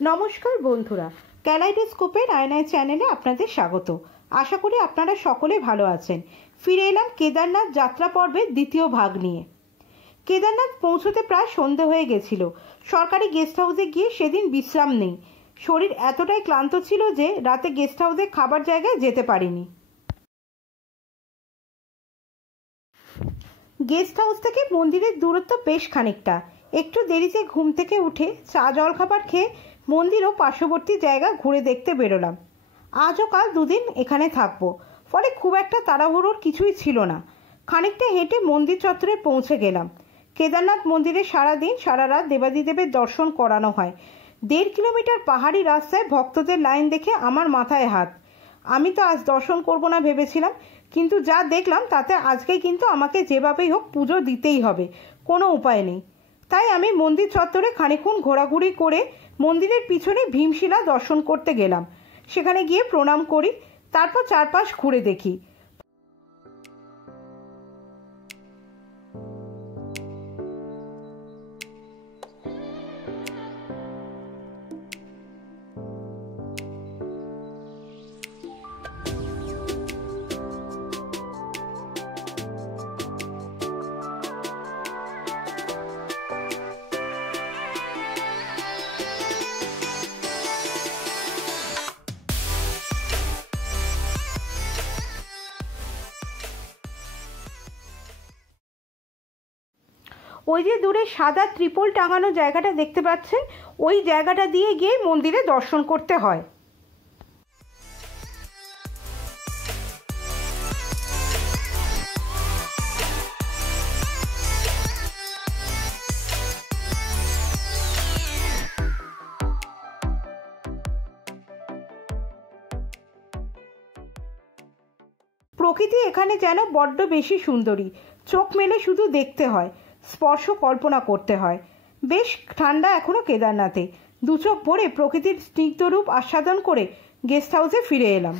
নমস্কার বন্ধুরা, ক্যালাইডোস্কোপের আয়নায় চ্যানেলে আপনাদের স্বাগত। আশা করি আপনারা সকলে ভালো আছেন। ফিরে এলাম কেদারনাথ যাত্রা পর্বের দ্বিতীয় ভাগ নিয়ে। কেদারনাথ পৌঁছতে প্রায় সন্ধে হয়ে গেছিল। সরকারি গেস্ট হাউসে গিয়ে সেদিন বিশ্রাম নেই। শরীর এতটাই ক্লান্ত ছিল যে রাতে গেস্ট হাউসে খাবার জায়গায় যেতে পারিনি। গেস্ট হাউস থেকে মন্দিরের দূরত্ব বেশ খানিকটা। একটু দেরিতে ঘুম থেকে উঠে চা জলখাবার খেয়ে মন্দির ও পার্শ্ববর্তী জায়গা ঘুরে দেখতে বেরোলাম। আজও কাল দুদিন এখানে থাকবো, ফলে খুব একটা তাড়াহুড়োর কিছুই ছিল না। খানিকটা হেঁটে মন্দির চত্বরে পৌঁছে গেলাম। কেদারনাথ মন্দিরে সারাদিন সারা রাত দেবাদিদেবের দর্শন করানো হয়। 1.5 কিলোমিটার পাহাড়ি রাস্তায় ভক্তদের লাইন দেখে আমার মাথায় হাত। আমি তো আজ দর্শন করব না ভেবেছিলাম, কিন্তু যা দেখলাম তাতে আজকেই কিন্তু আমাকে যেভাবেই হোক পুজো দিতেই হবে, কোনো উপায় নেই। তাই আমি মন্দির চত্বরে খানিকক্ষণ ঘোরাঘুরি করে মন্দিরের পিছনে ভীমশিলা দর্শন করতে গেলাম। সেখানে গিয়ে প্রণাম করি, তারপর চারপাশ ঘুরে দেখি। ওই যে দূরে সাদা ত্রিপল টাঙানো জায়গাটা দেখতে পাচ্ছেন, ওই জায়গাটা দিয়ে গিয়ে মন্দিরে দর্শন করতে হয়। প্রকৃতি এখানে যেন বড্ড বেশি সুন্দরী। চোখ মেলে শুধু দেখতে হয়, স্পর্শ কল্পনা করতে হয়। বেশ ঠান্ডা এখনো কেদারনাথে। দু চোখ ভরে প্রকৃতির স্নিগ্ধ রূপ আস্বাদন করে গেস্ট হাউসে ফিরে এলাম।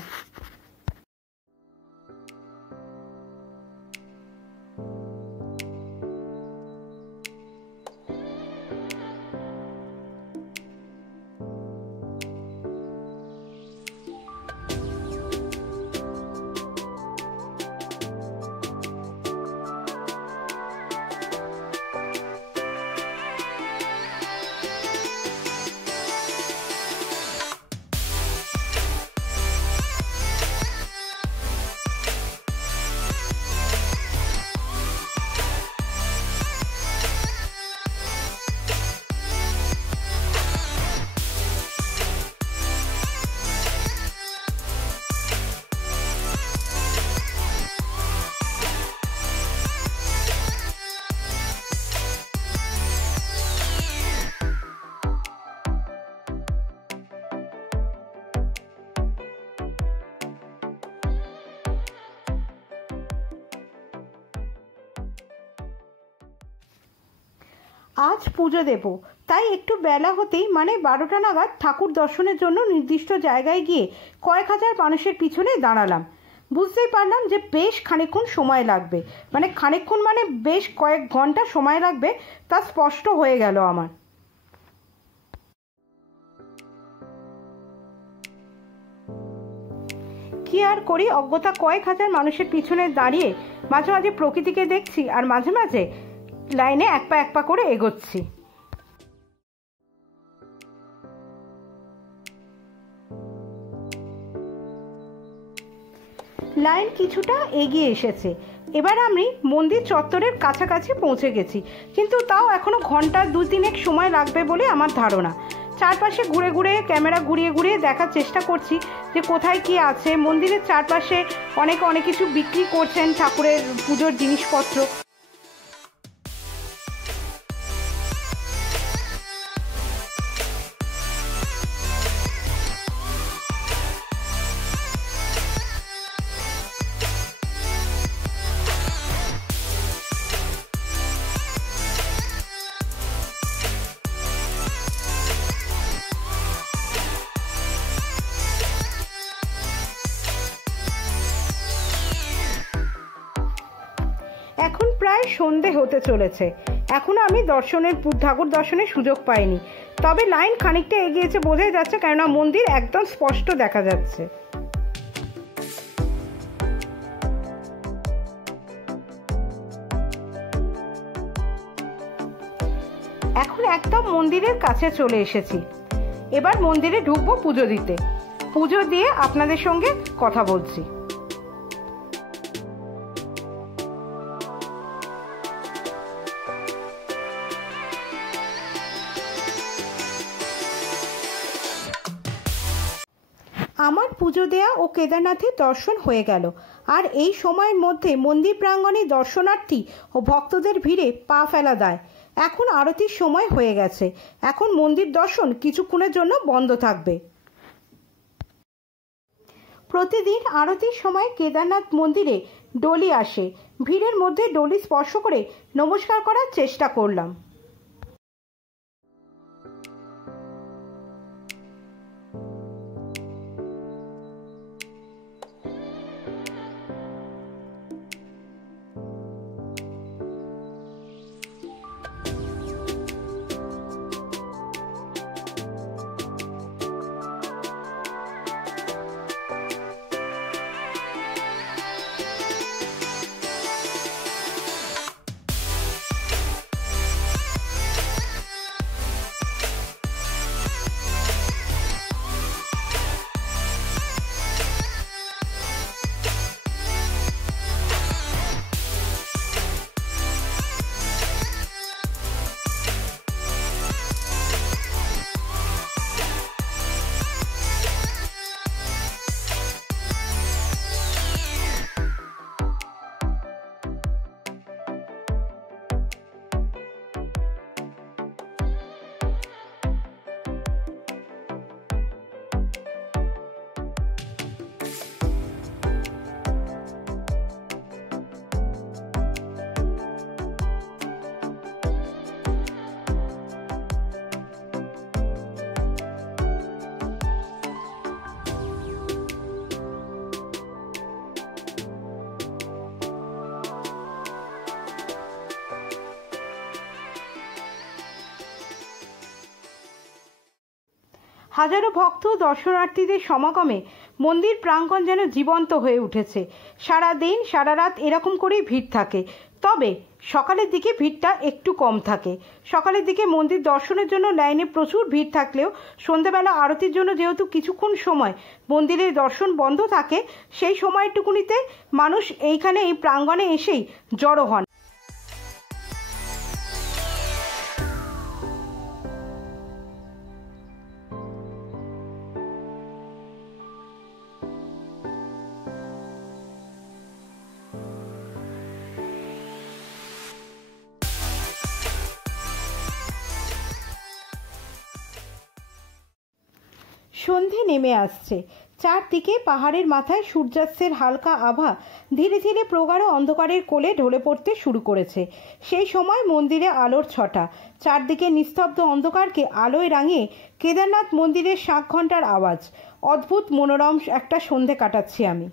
আজ পুজো দেব, তাই একটু বেলা হতেই মানে 12টা নাগাদ ঠাকুর দর্শনের জন্য নির্দিষ্ট জায়গায় গিয়ে কয়েক হাজার মানুষের পিছনে দাঁড়ালাম। বুঝতেই পারলাম যে বেশ খানিকক্ষণ সময় লাগবে, মানে খানিকক্ষণ মানে বেশ কয়েক ঘন্টা সময় লাগবে, তা স্পষ্ট হয়ে গেল আমার। কি আর করি, অজ্ঞতা কয়েক হাজার মানুষের পিছনে দাঁড়িয়ে মাঝে মাঝে প্রকৃতিকে দেখছি আর মাঝে মাঝে লাইনে এক পা করে এগোচ্ছি। লাইন কিছুটা এগিয়ে এসেছে। এবার আমি মন্দির চত্বরের কাছাকাছি পৌঁছে গেছি, কিন্তু তাও এখনো ঘন্টা 2-3 সময় লাগবে বলে আমার ধারণা। চারপাশে ঘুরে ঘুরে ক্যামেরা ঘুরিয়ে ঘুরিয়ে দেখার চেষ্টা করছি যে কোথায় কি আছে। মন্দিরের চারপাশে অনেক কিছু বিক্রি করছেন, ঠাকুরের পুজোর জিনিসপত্র। এখন প্রায় সন্ধে হতে চলেছে। এখনো আমি ঠাকুর দর্শনের সুযোগ পাইনি। তবে লাইন খানিকটা এগিয়েছে বোঝাই যাচ্ছে, কেননা মন্দির একদম স্পষ্ট দেখা যাচ্ছে। এখন একদম মন্দিরের কাছে চলে এসেছি। এবার মন্দিরে ঢুকবো পুজো দিতে। পুজো দিয়ে আপনাদের সঙ্গে কথা বলছি। আমার পুজো দেয়া ও কেদারনাথের দর্শন হয়ে গেল। আর এই সময়ের মধ্যে মন্দির প্রাঙ্গণে দর্শনার্থী ও ভক্তদের ভিড়ে পা ফেলা দায়। এখন আরতির সময় হয়ে গেছে। এখন মন্দির দর্শন কিছুক্ষণের জন্য বন্ধ থাকবে। প্রতিদিন আরতির সময় কেদারনাথ মন্দিরে ডলি আসে। ভিড়ের মধ্যে ডলি স্পর্শ করে নমস্কার করার চেষ্টা করলাম। হাজারো ভক্ত দর্শনার্থীদের সমাগমে মন্দির প্রাঙ্গণ যেন জীবন্ত হয়ে উঠেছে। সারা দিন সারা রাত এরকম করেই ভিড় থাকে। তবে সকালের দিকে ভিড়টা একটু কম থাকে। সকালের দিকে মন্দির দর্শনের জন্য লাইনে প্রচুর ভিড় থাকলেও সন্ধ্যাবেলা আরতির জন্য যেহেতু কিছুক্ষণ সময় মন্দিরের দর্শন বন্ধ থাকে, সেই সময়টুকুনিতে মানুষ এইখানে এই প্রাঙ্গণে এসেই জড়ো হন। সন্ধে নেমে আসছে। চারদিকে পাহাড়ের মাথায় সূর্যাস্তের হালকা আভা ধীরে ধীরে প্রগাঢ় অন্ধকারের কোলে ঢলে পড়তে শুরু করেছে। সেই সময় মন্দিরে আলোর ছটা। চারদিকে নিস্তব্ধ অন্ধকারকে আলোয় রাঙিয়ে কেদারনাথ মন্দিরের শাঁখ ঘণ্টার আওয়াজ। অদ্ভুত মনোরম একটা সন্ধে কাটাচ্ছি আমি।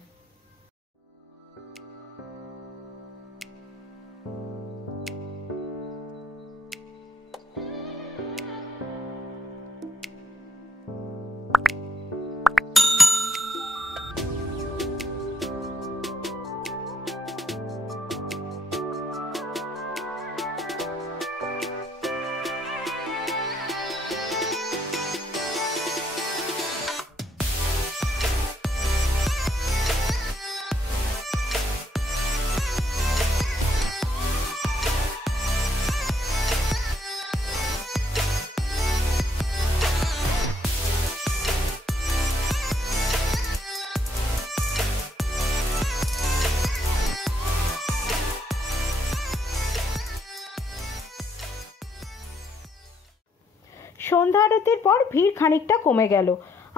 সন্ধ্যা আরতির পর ভিড় খানিকটা কমে গেল।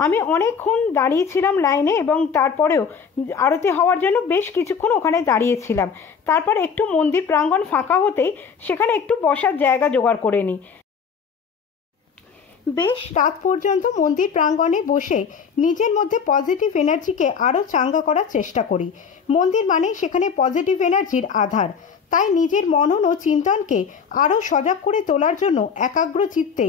আমি অনেকক্ষণ দাঁড়িয়েছিলাম লাইনে এবং তারপরেও আরতি হওয়ার জন্য বেশ কিছুক্ষণ ওখানে দাঁড়িয়েছিলাম। তারপর একটু মন্দির প্রাঙ্গণ ফাঁকা হতেই সেখানে একটু বসার জায়গা জোগাড় করে নিই। বেশ রাত পর্যন্ত মন্দির প্রাঙ্গণে বসে নিজের মধ্যে পজিটিভ এনার্জিকে আরও চাঙ্গা করার চেষ্টা করি। মন্দির মানে সেখানে পজিটিভ এনার্জির আধার। তাই নিজের মনন ও চিন্তনকে আরও সজাগ করে তোলার জন্য একাগ্র চিত্তে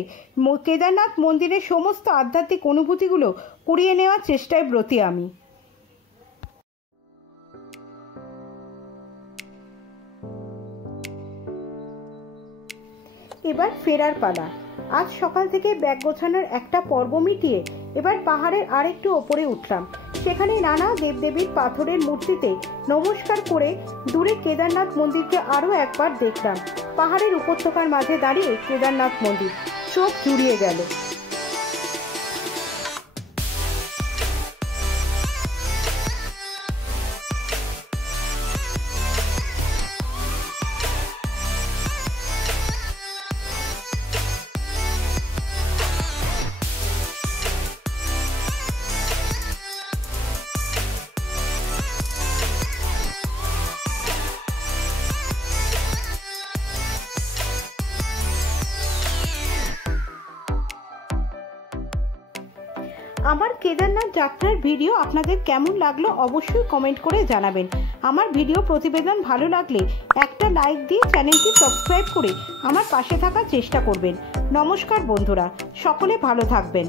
কেদারনাথ মন্দিরের সমস্ত আধ্যাত্মিক অনুভূতিগুলো কুড়িয়ে নেওয়ার চেষ্টায় ব্রতী আমি। এবার ফেরার পালা। আজ সকাল থেকে ব্যাগ গোছানোর একটা পর্ব মিটিয়ে এবার পাহাড়ের আরেকটু ওপরে উঠলাম। সেখানে নানা দেবদেবীর পাথরের মূর্তিতে নমস্কার করে দূরে কেদারনাথ মন্দিরকে আরও একবার দেখলাম। পাহাড়ের উপত্যকার মাঝে দাঁড়িয়ে কেদারনাথ মন্দির, চোখ জুড়িয়ে গেল। আমার কেদারনাথ যাত্রার ভিডিও আপনাদের কেমন লাগলো অবশ্যই কমেন্ট করে জানাবেন। আমার ভিডিও প্রতিবেদন ভালো লাগলে একটা লাইক দিয়ে চ্যানেলটি সাবস্ক্রাইব করে আমার পাশে থাকার চেষ্টা করবেন। নমস্কার বন্ধুরা, সকলে ভালো থাকবেন।